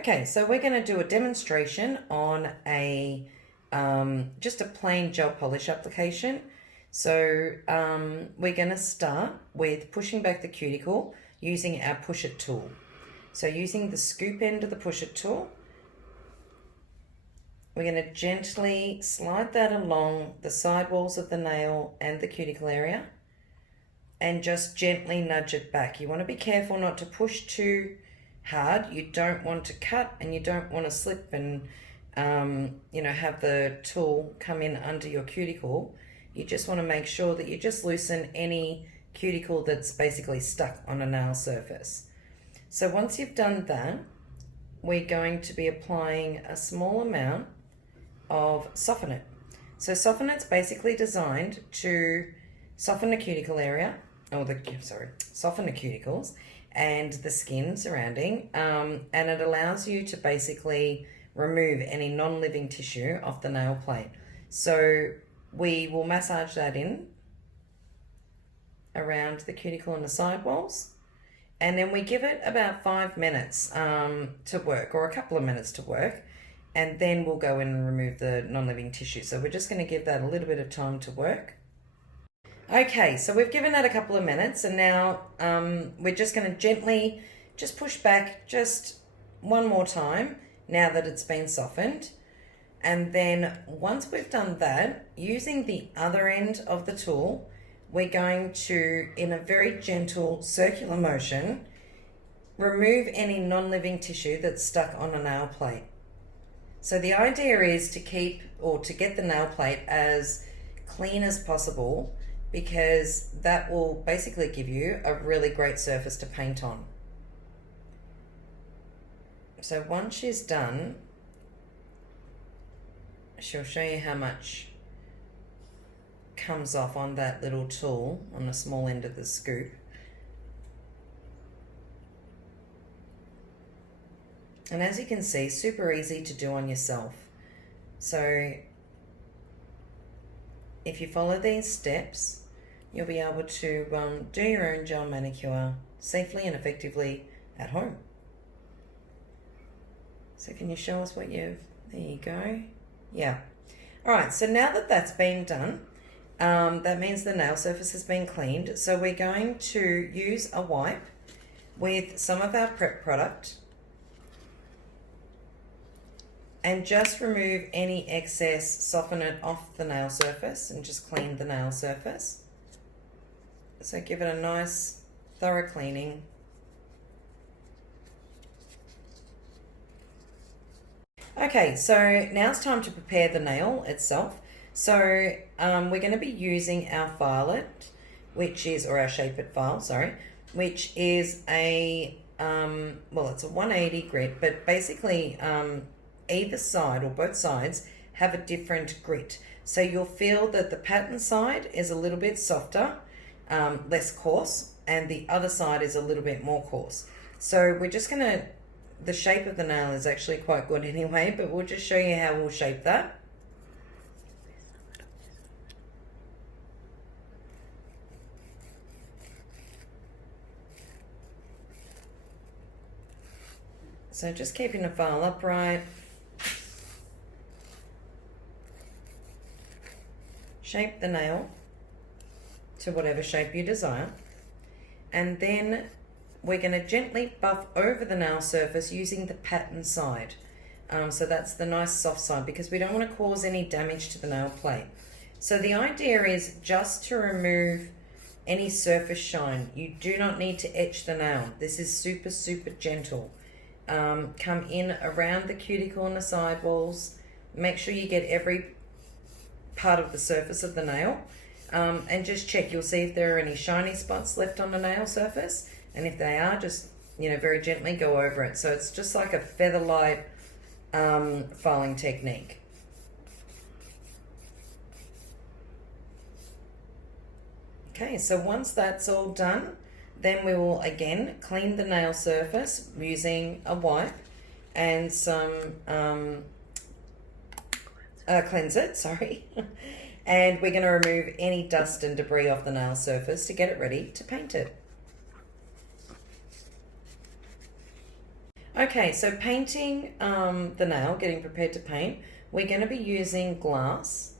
Okay, so we're going to do a demonstration on a just a plain gel polish application. So we're going to start with pushing back the cuticle using our push it tool. So using the scoop end of the push it tool, we're going to gently slide that along the side walls of the nail and the cuticle area and just gently nudge it back. You want to be careful not to push too hard. You don't want to cut and you don't want to slip and have the tool come in under your cuticle. You just want to make sure that you just loosen any cuticle that's basically stuck on a nail surface. So once you've done that, we're going to be applying a small amount of Soften-It. So Soften-It's basically designed to soften the cuticle area, soften the cuticles and the skin surrounding, and it allows you to basically remove any non-living tissue off the nail plate. So we will massage that in around the cuticle and the side walls, and then we give it about 5 minutes to work, or a couple of minutes to work, and then we'll go in and remove the non-living tissue. So we're just going to give that a little bit of time to work. Okay, so we've given that a couple of minutes, and now we're just going to gently just push back just one more time now that it's been softened. And then once we've done that, using the other end of the tool, we're going to, in a very gentle circular motion, remove any non-living tissue that's stuck on a nail plate. So the idea is to get the nail plate as clean as possible, because that will basically give you a really great surface to paint on. So once she's done, she'll show you how much comes off on that little tool on the small end of the scoop. And as you can see, super easy to do on yourself. So if you follow these steps, you'll be able to do your own gel manicure safely and effectively at home. So can you show us what there you go. Yeah. All right, so now that that's been done, that means the nail surface has been cleaned. So we're going to use a wipe with some of our prep product and just remove any excess, Soften-It off the nail surface and just clean the nail surface. So give it a nice thorough cleaning. Okay, so now it's time to prepare the nail itself. So we're going to be using our filet, our Shape It file, which is it's a 180 grit, but basically either side or both sides have a different grit. So you'll feel that the pattern side is a little bit softer, less coarse, and the other side is a little bit more coarse. So we're just going to, the shape of the nail is actually quite good anyway, but we'll just show you how we'll shape that. So just keeping the file upright. Shape the nail to whatever shape you desire. And then we're going to gently buff over the nail surface using the pattern side. So that's the nice soft side, because we don't want to cause any damage to the nail plate. So the idea is just to remove any surface shine. You do not need to etch the nail. This is super, super gentle. Come in around the cuticle and the side walls. Make sure you get every part of the surface of the nail, and just check. You'll see if there are any shiny spots left on the nail surface, and if they are, just very gently go over it. So it's just like a feather light filing technique. Okay, so once that's all done, then we will again clean the nail surface using a wipe and some cleanse it, and we're going to remove any dust and debris off the nail surface to get it ready to paint it. Okay, so painting the nail, getting prepared to paint, we're going to be using glass,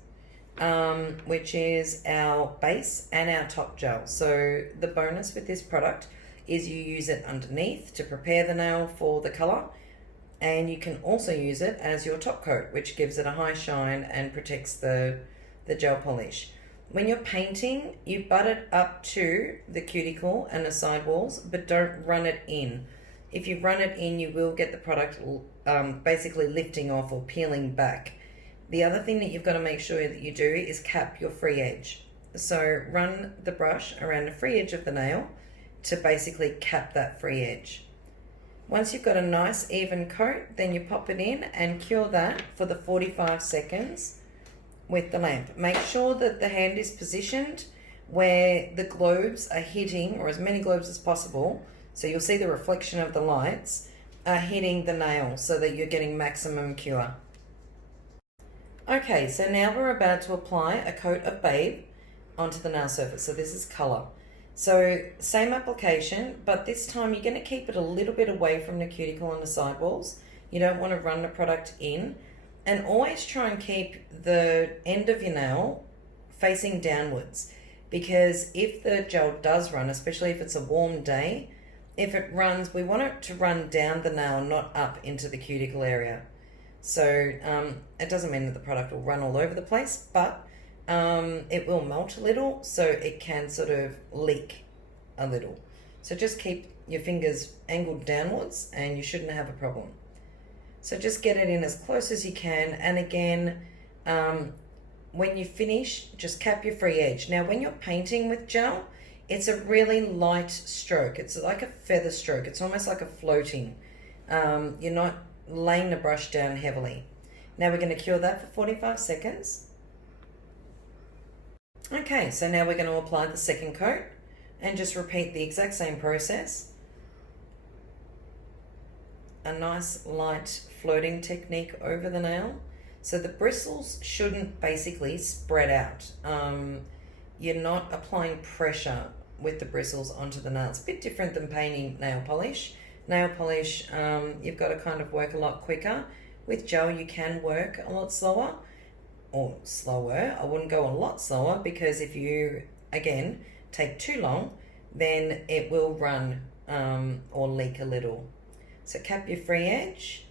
which is our base and our top gel. So the bonus with this product is you use it underneath to prepare the nail for the colour, and you can also use it as your top coat, which gives it a high shine and protects the gel polish. When you're painting, you butt it up to the cuticle and the sidewalls, but don't run it in. If you run it in, you will get the product basically lifting off or peeling back. The other thing that you've got to make sure that you do is cap your free edge. So run the brush around the free edge of the nail to basically cap that free edge. Once you've got a nice even coat, then you pop it in and cure that for the 45 seconds with the lamp. Make sure that the hand is positioned where the globes are hitting, or as many globes as possible, so you'll see the reflection of the lights are hitting the nail so that you're getting maximum cure. Okay, so now we're about to apply a coat of Babe onto the nail surface. So this is colour. So same application, but this time you're going to keep it a little bit away from the cuticle and the sidewalls. You don't want to run the product in. And always try and keep the end of your nail facing downwards, because if the gel does run, especially if it's a warm day, if it runs, we want it to run down the nail, not up into the cuticle area. So it doesn't mean that the product will run all over the place, but it will melt a little, so it can sort of leak a little. So just keep your fingers angled downwards and you shouldn't have a problem. So just get it in as close as you can, and again, when you finish, just cap your free edge. Now when you're painting with gel, it's a really light stroke. It's like a feather stroke. It's almost like a floating. You're not laying the brush down heavily. Now we're going to cure that for 45 seconds. Okay, so now we're going to apply the second coat and just repeat the exact same process. A nice light floating technique over the nail. So the bristles shouldn't basically spread out. You're not applying pressure with the bristles onto the nail. It's a bit different than painting nail polish. Nail polish, you've got to kind of work a lot quicker. With gel, you can work a lot slower, or slower. I wouldn't go a lot slower, because if you, again, take too long, then it will run or leak a little. So cap your free edge.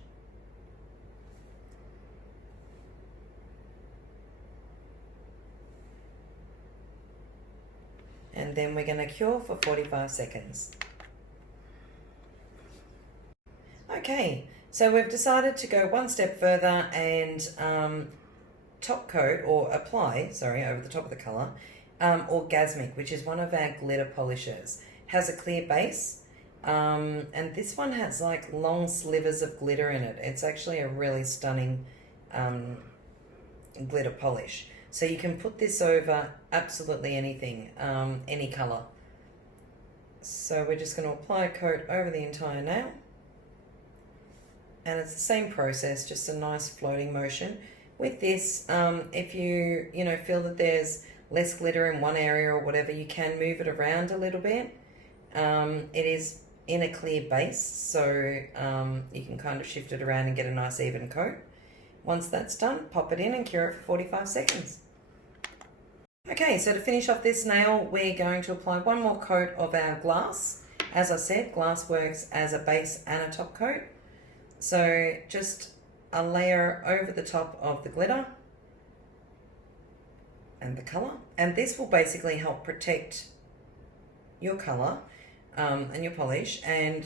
And then we're going to cure for 45 seconds. Okay, so we've decided to go one step further and top coat, or apply, sorry, over the top of the colour, Orgasmic, which is one of our glitter polishers. Has a clear base, and this one has like long slivers of glitter in it. It's actually a really stunning glitter polish. So you can put this over absolutely anything, any colour. So we're just going to apply a coat over the entire nail. And it's the same process, just a nice floating motion. With this, if you feel that there's less glitter in one area or whatever, you can move it around a little bit. It is in a clear base, so you can kind of shift it around and get a nice even coat. Once that's done, pop it in and cure it for 45 seconds. Okay, so to finish off this nail, we're going to apply one more coat of our glass. As I said, glass works as a base and a top coat. So just a layer over the top of the glitter and the colour. And this will basically help protect your colour and your polish, and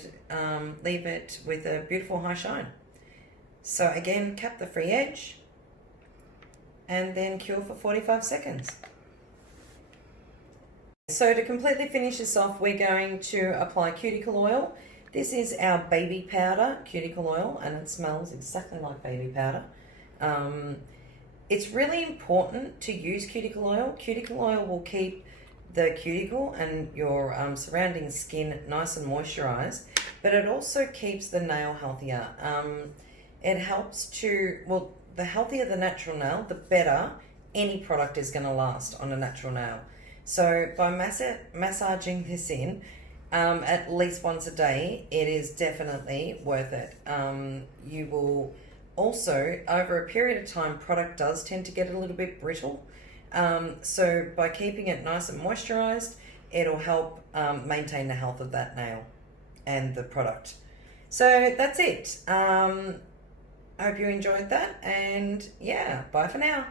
leave it with a beautiful high shine. So again, cap the free edge and then cure for 45 seconds. So to completely finish this off, we're going to apply cuticle oil. This is our baby powder cuticle oil, and it smells exactly like baby powder. It's really important to use cuticle oil. Cuticle oil will keep the cuticle and your surrounding skin nice and moisturized, but it also keeps the nail healthier. It helps to, well, the healthier the natural nail, the better any product is going to last on a natural nail. So by massaging this in, at least once a day, it is definitely worth it. You will also, over a period of time, product does tend to get a little bit brittle. So by keeping it nice and moisturized, it'll help maintain the health of that nail and the product. So that's it. I hope you enjoyed that, and yeah, bye for now.